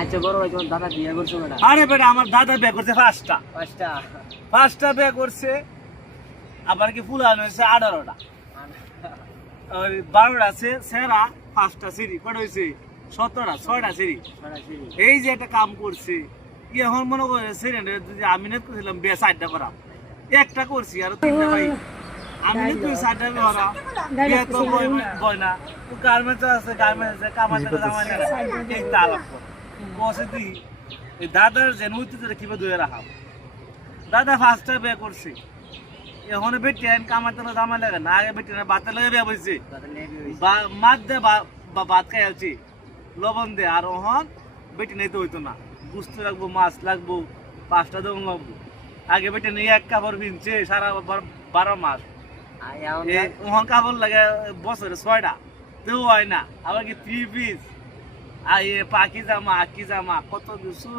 আচ্ছা বড় ভাই তোমার দাদা বিয়ে করছো বেটা? আরে বেটা আমার দাদা বিয়ে করছে পাঁচটা বিয়ে করছে, আবার কি ফুলানো হয়েছে 18টা, ওই 12টা আছে সেরা, 5টা সিঁড়ি, কটা হয়েছে 17টা, 6টা সিঁড়ি। এই যে একটা কাম করছে, এখন মনে করে সিলিন্ডার যদি আমি নেট করছিলাম বিয়ে 4টা করা, একটা করছি আর 3টা ভাই আমি নেট করে 4টা করা, বিয়ে তো বয় না। গার্মেন্টস আছে, গার্মেন্টস আছে, কামাতে জামাই না, এই তালাক বসে দিই। এই দাদার যে নৈতিকতা কিভাবে ধরে রাখা, দাদা 5টা বিয়ে করছে, এখন বেটি আইন কামাতে জামাই লাগে না, আগে বেটি না বাতে লাগে বিয়ে বসছে, মাছ দে বা ভাত খাই আছি, লবণ দে, আর ওহন বেটি নেই তো হইতো না, গুস্ত রাখবো, মাছ লাগবো, 5টা দেবো লাগবো। আগে বেটি নেই এক কাপড় কিনছে সারা 12 মাস, ওহন কাপড় লাগে বছরে 6টা, তেও হয় না। আবার কি 3 পিস, আর পাখি জামা, আকি জামা, কত কিছু।